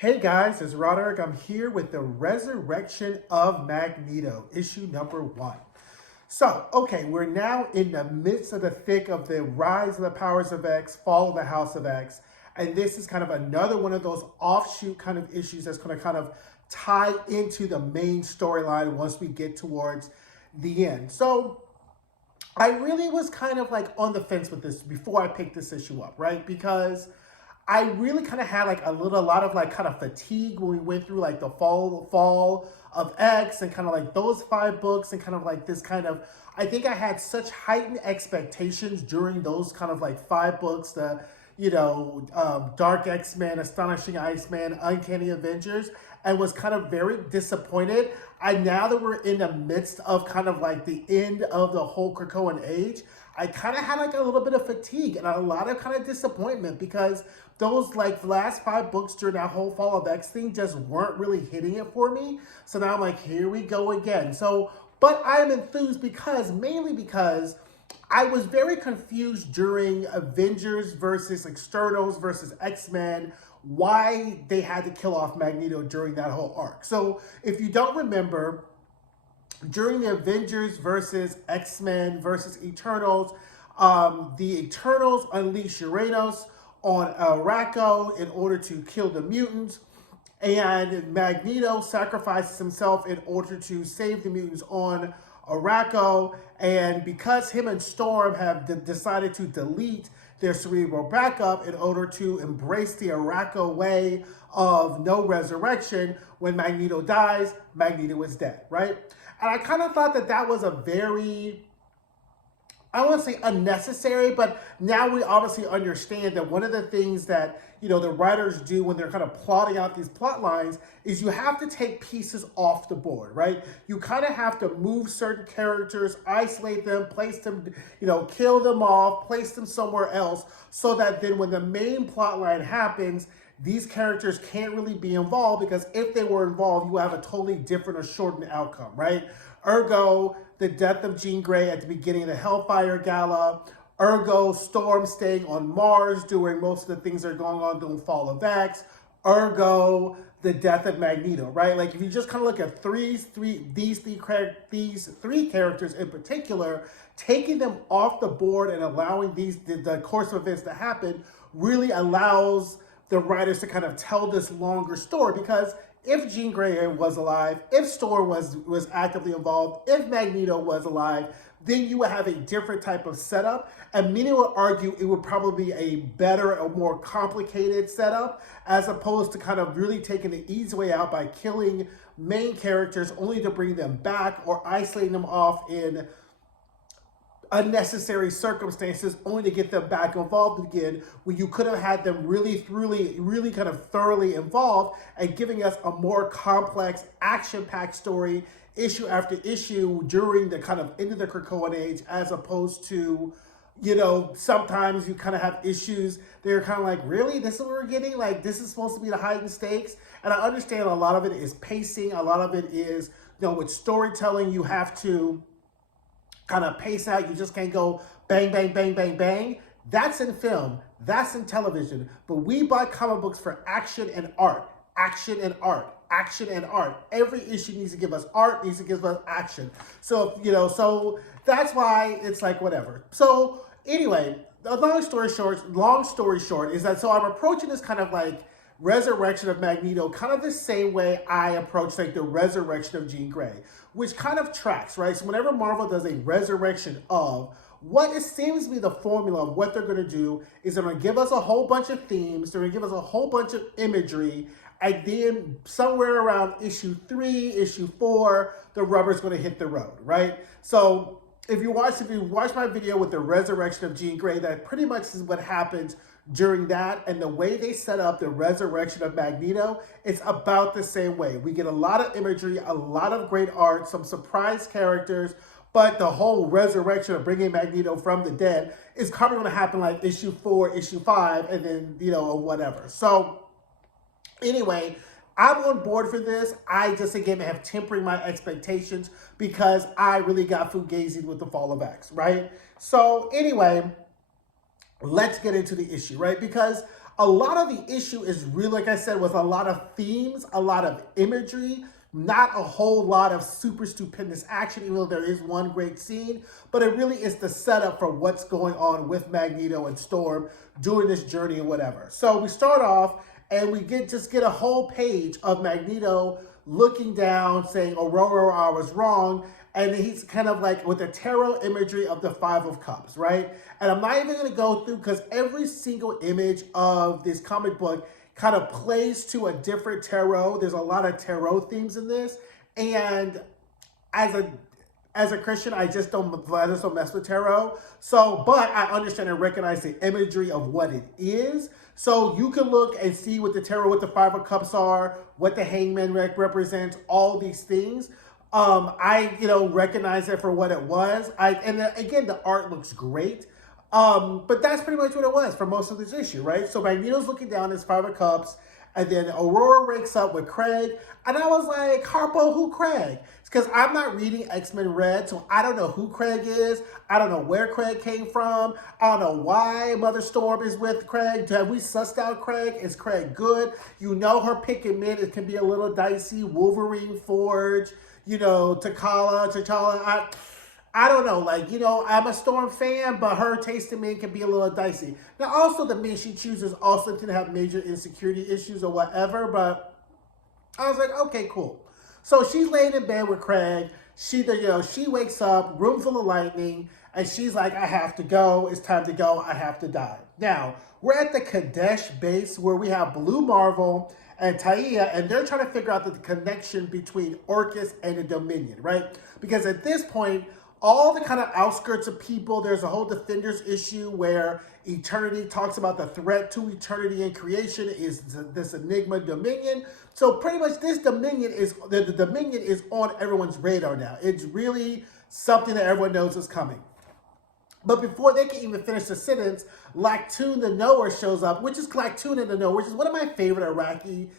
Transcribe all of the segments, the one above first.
Hey guys, it's Roderick. I'm here with the Resurrection of Magneto, issue number 1. So, okay, we're now in the midst of the thick of the rise of the powers of X, fall of the House of X, and this is kind of another one of those offshoot kind of issues that's going to kind of tie into the main storyline once we get towards the end. So, I really was kind of like on the fence with this before I picked this issue up, right? Because I really kind of had like a lot of like kind of fatigue when we went through like the fall of X and kind of like those 5 books and kind of like this kind of, I think I had such heightened expectations during those kind of like 5 books, Dark X-Men, Astonishing Iceman, Uncanny Avengers, and was kind of very disappointed. Now that we're in the midst of kind of like the end of the whole Krakoan age, I kind of had like a little bit of fatigue and a lot of kind of disappointment because those like last 5 books during that whole Fall of X thing just weren't really hitting it for me. So now I'm like, here we go again. So, but I am enthused mainly because I was very confused during Avengers versus Externals versus X-Men why they had to kill off Magneto during that whole arc. So if you don't remember, during the Avengers versus X-Men versus Eternals, the Eternals unleash Uranus on Araco in order to kill the mutants, and Magneto sacrifices himself in order to save the mutants on Araco. And because him and Storm have decided to delete their cerebral backup in order to embrace the Araco way of no resurrection, when Magneto dies, Magneto is dead, right? And I kind of thought that that was a very, I don't want to say unnecessary, but now we obviously understand that one of the things that, the writers do when they're kind of plotting out these plot lines is you have to take pieces off the board, right? You kind of have to move certain characters, isolate them, place them, kill them off, place them somewhere else, so that then when the main plot line happens, these characters can't really be involved, because if they were involved, you have a totally different or shortened outcome, right? Ergo, the death of Jean Grey at the beginning of the Hellfire Gala. Ergo, Storm staying on Mars during most of the things that are going on during Fall of X. Ergo, the death of Magneto, right? Like if you just kind of look at these three characters in particular, taking them off the board and allowing the course of events to happen really allows the writers to kind of tell this longer story. Because if Jean Grey was alive, if Storm was actively involved, if Magneto was alive, then you would have a different type of setup. And many would argue it would probably be a better or more complicated setup, as opposed to kind of really taking the easy way out by killing main characters only to bring them back, or isolating them off in unnecessary circumstances only to get them back involved again, when you could have had them really kind of thoroughly involved and giving us a more complex, action-packed story issue after issue during the kind of end of the Krakoan age, as opposed to, sometimes you kind of have issues. They're kind of like, really? This is what we're getting? Like, this is supposed to be the heightened stakes? And I understand a lot of it is pacing. A lot of it is, with storytelling, you have to kind of pace out. You just can't go bang, bang, bang, bang, bang. That's in film. That's in television. But we buy comic books for action and art. Action and art. Action and art. Every issue needs to give us art, needs to give us action. So, so that's why it's like whatever. So anyway, the long story short is that, so I'm approaching this kind of like Resurrection of Magneto kind of the same way I approach like the Resurrection of Jean Grey, which kind of tracks, right? So whenever Marvel does a resurrection of, what it seems to be the formula of what they're going to do is they're going to give us a whole bunch of themes, they're going to give us a whole bunch of imagery, and then somewhere around issue 3, issue 4, the rubber's going to hit the road, right? So if you watch my video with the Resurrection of Jean Grey, that pretty much is what happens during that. And the way they set up the Resurrection of Magneto, it's about the same way. We get a lot of imagery, a lot of great art, some surprise characters, but the whole resurrection of bringing Magneto from the dead is probably going to happen like issue 4, issue 5, and then, or whatever. So anyway, I'm on board for this. I just, again, have tempering my expectations because I really got fugazied with the Fall of X, right? So anyway, let's get into the issue, right? Because A lot of the issue is really, like I said, with a lot of themes, a lot of imagery, not a whole lot of super stupendous action, even though there is one great scene, but it really is the setup for what's going on with Magneto and Storm during this journey and whatever. So we start off and we just get a whole page of Magneto looking down saying, Aurora, I was wrong. And he's kind of like with the tarot imagery of the Five of Cups, right? And I'm not even going to go through because every single image of this comic book kind of plays to a different tarot. There's a lot of tarot themes in this. And as a Christian, I just don't mess with tarot. So, but I understand and recognize the imagery of what it is. So you can look and see what the tarot, what the Five of Cups are, what the Hangman represents, all these things. I recognize it for what it was. And again, the art looks great. But that's pretty much what it was for most of this issue, right? So Magneto's looking down his Five of Cups, and then Aurora wakes up with Craig, and I was like, Harpo, who Craig? It's because I'm not reading X-Men Red, so I don't know who Craig is. I don't know where Craig came from. I don't know why Mother Storm is with Craig. Have we sussed out Craig? Is Craig good? You know her picking mid, it can be a little dicey. Wolverine, Forge, T'Challa. I don't know, I'm a Storm fan, but her taste in men can be a little dicey. Now, also, the men she chooses also can have major insecurity issues or whatever, but I was like, okay, cool. So she's laying in bed with Craig. She wakes up, room full of lightning, and she's like, I have to go. It's time to go. I have to die. Now, we're at the Kadesh base where we have Blue Marvel and Taia, and they're trying to figure out the connection between Orchis and the Dominion, right? Because at this point, all the kind of outskirts of people, there's a whole Defenders issue where Eternity talks about the threat to eternity and creation is this Enigma Dominion. So pretty much this Dominion the Dominion is on everyone's radar now. It's really something that everyone knows is coming. But before they can even finish the sentence, Lactoon the Knower shows up, which is Lactoon the Knower, which is one of my favorite Iraqi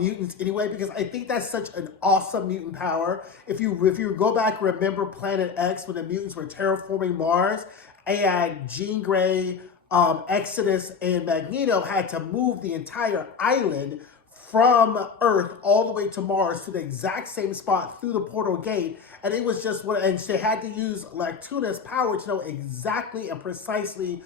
mutants anyway, because I think that's such an awesome mutant power. If you go back, remember Planet X when the mutants were terraforming Mars, and Jean Grey, Exodus, and Magneto had to move the entire island from Earth all the way to Mars to the exact same spot through the portal gate. And it was just and she had to use Lactuna's power to know exactly and precisely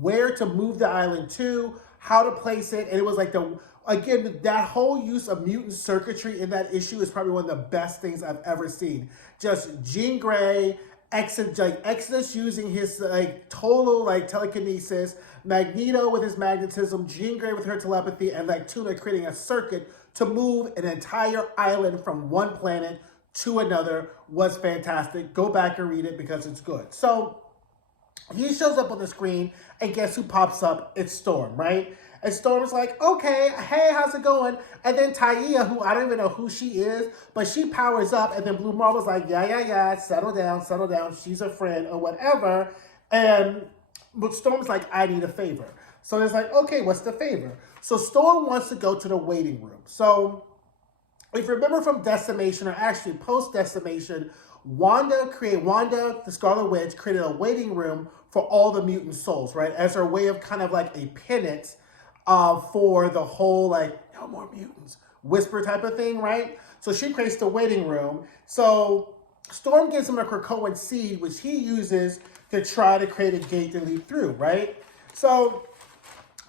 where to move the island to, how to place it. And it was like that whole use of mutant circuitry in that issue is probably one of the best things I've ever seen. Just Jean Grey, Exodus using his total telekinesis, Magneto with his magnetism, Jean Grey with her telepathy, and Lactuna creating a circuit to move an entire island from one planet to another was fantastic. Go back and read it because it's good. So he shows up on the screen, and guess who pops up? It's Storm, right? And Storm's like, okay, hey, how's it going? And then Taia, who I don't even know who she is, but she powers up, and then Blue Marvel's like, yeah, settle down, she's a friend, or whatever. But Storm's like, I need a favor. So it's like, okay, what's the favor? So Storm wants to go to the waiting room. So if you remember from Decimation, or actually post-Decimation, Wanda, the Scarlet Witch, created a waiting room for all the mutant souls, right? As her way of kind of like a penance for the whole, no more mutants, whisper type of thing, right? So she creates the waiting room. So Storm gives him a Krakoan seed, which he uses to try to create a gate to lead through, right? So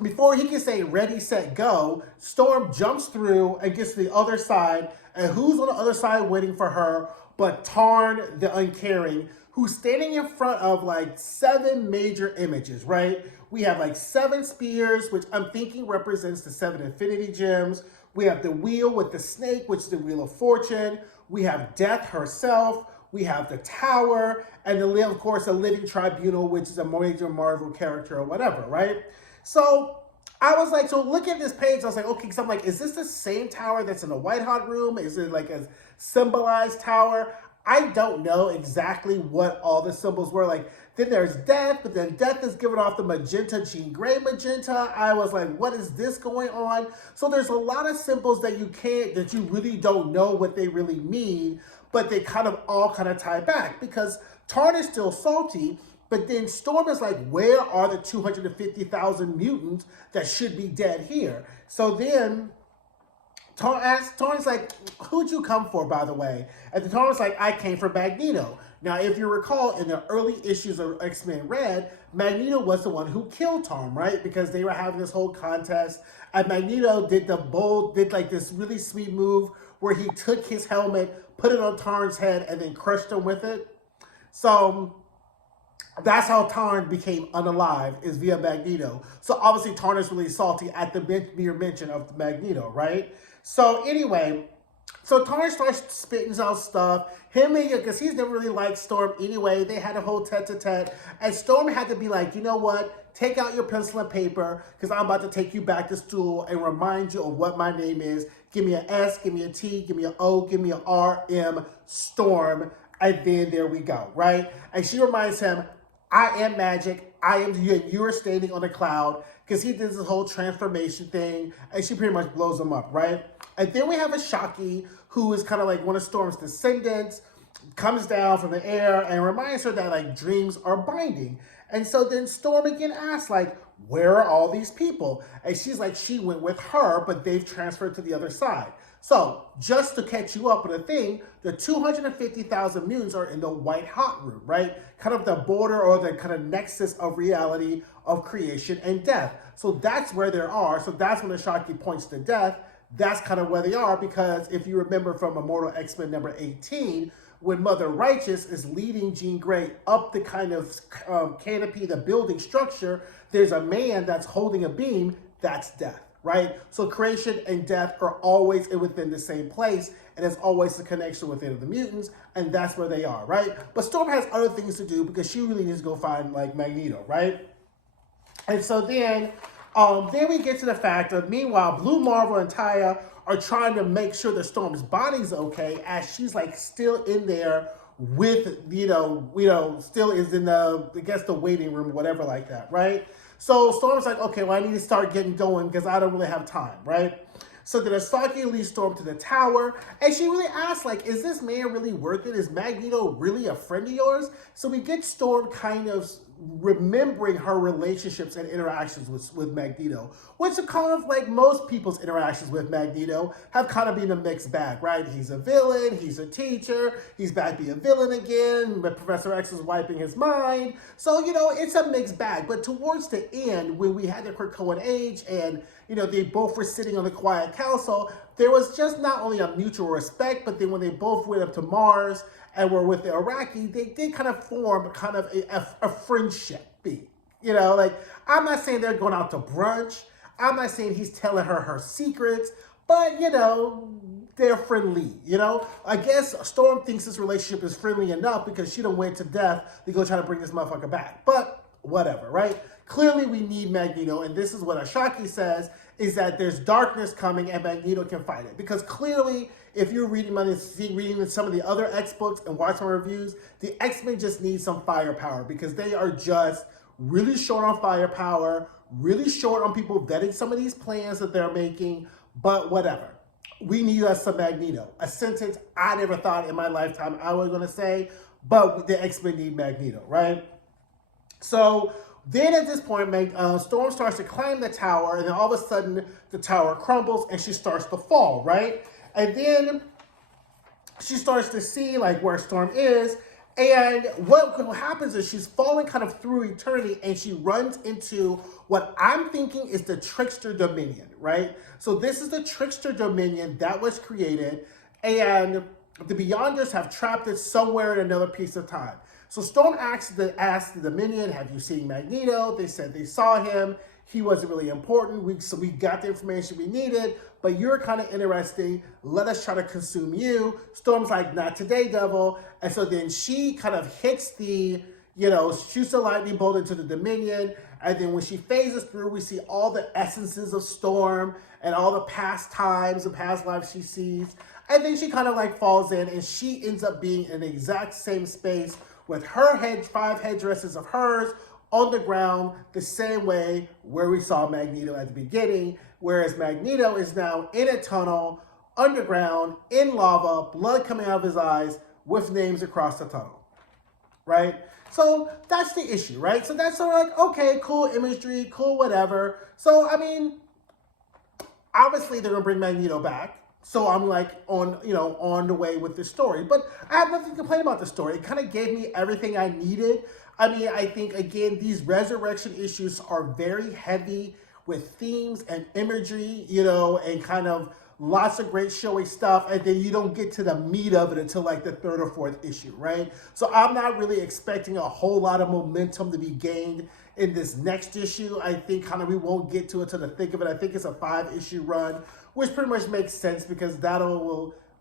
before he can say ready, set, go, Storm jumps through and gets to the other side. And who's on the other side waiting for her but Tarn the Uncaring, who's standing in front of 7 major images, right? We have 7 spears, which I'm thinking represents the 7 Infinity Gems. We have the wheel with the snake, which is the Wheel of Fortune. We have Death herself. We have the Tower. And of course, the Living Tribunal, which is a major Marvel character or whatever, right? So I was like, so look at this page. I was like, okay, because I'm like, is this the same tower that's in the White Hot room? Is it a symbolized tower? I don't know exactly what all the symbols were. Then there's Death, but then Death is giving off the magenta, Jean Grey magenta. I was like, what is this going on? So there's a lot of symbols that you really don't know what they really mean, but they kind of all tie back because Tarn is still salty But then Storm is like, where are the 250,000 mutants that should be dead here? So then Tony's like, who'd you come for, by the way? And then Tony's like, I came for Magneto. Now, if you recall, in the early issues of X-Men Red, Magneto was the one who killed Tom, right? Because they were having this whole contest. And Magneto did like this really sweet move where he took his helmet, put it on Tarn's head, and then crushed him with it. So that's how Tarn became unalive, is via Magneto. So obviously Tarn is really salty at the mere mention of Magneto, right? So anyway, so Tarn starts spitting out stuff. Because he's never really liked Storm anyway. They had a whole tete-a-tete. And Storm had to be like, you know what? Take out your pencil and paper, because I'm about to take you back to school and remind you of what my name is. Give me an S, give me a T, give me an O, give me an R, M, Storm. And then there we go, right? And she reminds him, I am magic. I am you, and you are standing on a cloud, because he did this whole transformation thing, and she pretty much blows him up, right? And then we have a Shocky, who is kind of like one of Storm's descendants, comes down from the air and reminds her that like dreams are binding. And so then Storm again asks, like, where are all these people? And she's like, she went with her, but they've transferred to the other side. So just to catch you up with a thing, the 250,000 mutants are in the White Hot Room, right? Kind of the border or the kind of nexus of reality of creation and death. So that's where they are. So that's when the Shocky points to death. That's kind of where they are, because if you remember from Immortal X-Men number 18, when Mother Righteous is leading Jean Grey up the kind of canopy, the building structure, there's a man that's holding a beam. That's death, right? So creation and death are always within the same place, and there's always the connection within the mutants, and that's where they are, right? But Storm has other things to do, because she really needs to go find like Magneto, right? And so then we get to the fact of, meanwhile, Blue Marvel and Taya are trying to make sure that Storm's body's okay, as she's like still in there with, still is in the, I guess, the waiting room or whatever like that, right? So Storm's like, okay, well, I need to start getting going because I don't really have time, right? So then Asaki leads Storm to the tower, and she really asks, like, is this man really worth it? Is Magneto really a friend of yours? So we get Storm kind of remembering her relationships and interactions with Magneto, which are kind of like most people's interactions with Magneto have kind of been a mixed bag, right? He's a villain, he's a teacher, he's back being a villain again, but Professor X is wiping his mind. So, it's a mixed bag. But towards the end, when we had the Krakoan age and, they both were sitting on the Quiet Council, there was just not only a mutual respect, but then when they both went up to Mars and were with the Iraqi, they did kind of form kind of a friendship. I'm not saying they're going out to brunch. I'm not saying he's telling her secrets, but, they're friendly, I guess Storm thinks this relationship is friendly enough because she done went to death to go try to bring this motherfucker back. But whatever, right? Clearly we need Magneto, and this is what Ashaki says, is that there's darkness coming and Magneto can fight it. Because clearly, if you're reading some of the other X books and watching reviews, the X-Men just need some firepower, because they are just really short on firepower, really short on people vetting some of these plans that they're making, but whatever. We need us some Magneto. A sentence I never thought in my lifetime I was going to say, but the X-Men need Magneto, right? So then at this point, Storm starts to climb the tower, and then all of a sudden the tower crumbles and she starts to fall, right? And then she starts to see like where Storm is, and what happens is she's falling kind of through eternity, and she runs into what I'm thinking is the Trickster Dominion, right? So this is the Trickster Dominion that was created, and the Beyonders have trapped it somewhere in another piece of time. So Storm asked the Dominion, have you seen Magneto? They said they saw him. He wasn't really important. So we got the information we needed, but you're kind of interesting. Let us try to consume you. Storm's like, not today, devil. And so then she kind of hits shoots a lightning bolt into the Dominion. And then when she phases through, we see all the essences of Storm and all the past times and past lives she sees. And then she kind of like falls in, and she ends up being in the exact same space with her 5 headdresses of hers on the ground, the same way where we saw Magneto at the beginning, whereas Magneto is now in a tunnel, underground, in lava, blood coming out of his eyes, with names across the tunnel. right? So that's the issue, right? So that's sort of like, okay, cool imagery, cool whatever. So, I mean, obviously they're gonna bring Magneto back. So I'm like on the way with the story. But I have nothing to complain about the story. It kind of gave me everything I needed. I mean, I think again, these resurrection issues are very heavy with themes and imagery, and kind of lots of great showy stuff, and then you don't get to the meat of it until like the third or fourth issue, right? So I'm not really expecting a whole lot of momentum to be gained in this next issue. I think kind of we won't get to it to the thick of it. I think it's a 5-issue run, which pretty much makes sense because I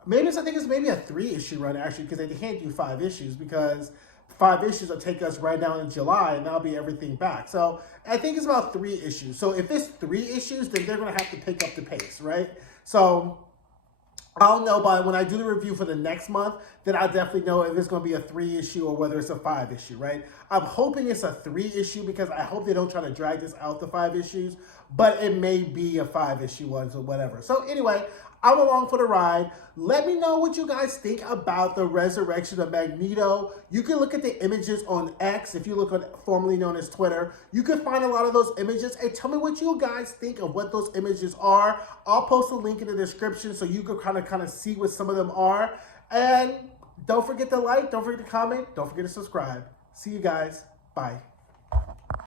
think it's maybe a 3-issue run actually, because they can't do 5 issues because 5 issues will take us right now in July, and that'll be everything back. So I think it's about 3 issues. So if it's 3 issues, then they're going to have to pick up the pace, right? So I'll know by when I do the review for the next month, then I'll definitely know if it's going to be a 3-issue or whether it's a 5-issue, right? I'm hoping it's a 3-issue because I hope they don't try to drag this out to 5 issues, but it may be a 5-issue one or whatever. So anyway, I'm along for the ride. Let me know what you guys think about the Resurrection of Magneto. You can look at the images on X, if you look on formerly known as Twitter. You can find a lot of those images and tell me what you guys think of what those images are. I'll post a link in the description so you can kind of see what some of them are. And don't forget to like, don't forget to comment, don't forget to subscribe. See you guys. Bye.